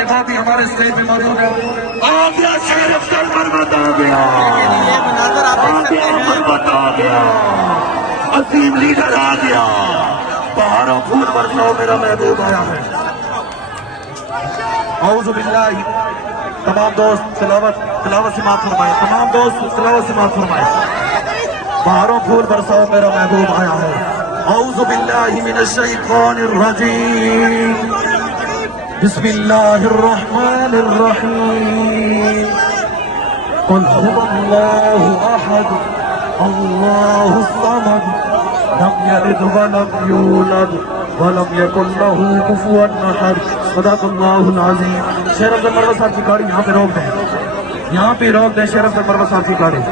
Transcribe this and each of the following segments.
से काफी हमारे स्टेज में मौजूद है। आ गया शेर अफजल मरवत, आ गया मरवत, आ गया असीम लीडर, आ गया बहारों फूल बरसाओ मेरा महबूब आया है। औज़ु बिल्लाहि। तमाम दोस्त तिलावत से माफ फरमाए, तमाम दोस्त तिलावत से माफ फरमाए। बहारों फूल बरसाओ मेरा महबूब आया है। औज़ु बिल्लाहि मिनश शैतानिर रजीम। बिस्मिल्लाहिर रहमानिर रहीम। कुल हुवल्लाहु अहद अल्लाहुस समद लम यलिद व लम यूलद व लम यकुल लहू कुफुवन अहद। सदाकल्लाहुल अज़ीम। शेर अफजल मरवत साहब की गाड़ी यहाँ पे रोक दें, यहाँ पे रोक दें शेर अफजल मरवत साहब की गाड़ी,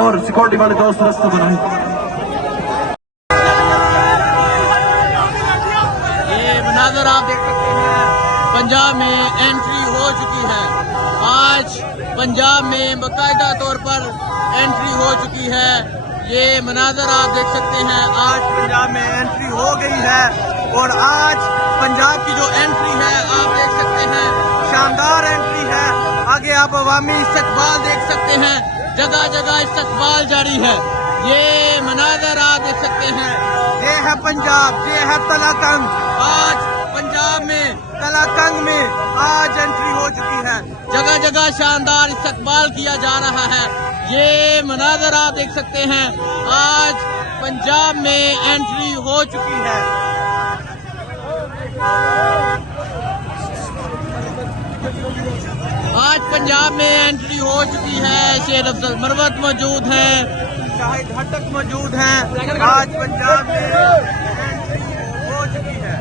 और सिक्योरिटी वाले दोस्त रास्ता बनाएं। ये मनाज़र आप देख सकते हैं, पंजाब में एंट्री हो चुकी है। आज पंजाब में बाकायदा तौर पर एंट्री हो चुकी है। ये मनाज़र आप देख सकते हैं, आज पंजाब में एंट्री हो गई है। और आज पंजाब की जो एंट्री है आप देख सकते हैं, शानदार एंट्री है। आगे आप अवामी इस्तकबाल देख सकते हैं, जगह जगह इस्तकबाल जारी है। ये मनाज़र आप देख सकते हैं, ये है पंजाब, ये है तलाकंग। आज पंजाब में तलाकंग में आज एंट्री हो चुकी है। जगह जगह शानदार इस्तकबाल किया जा रहा है। ये मनाज़र आप देख सकते हैं, आज पंजाब में एंट्री हो चुकी है। आज पंजाब में एंट्री हो चुकी है। शेर अफजल मरवत मौजूद हैं, शाहिद हटक मौजूद हैं। आज पंजाब में एंट्री हो चुकी है।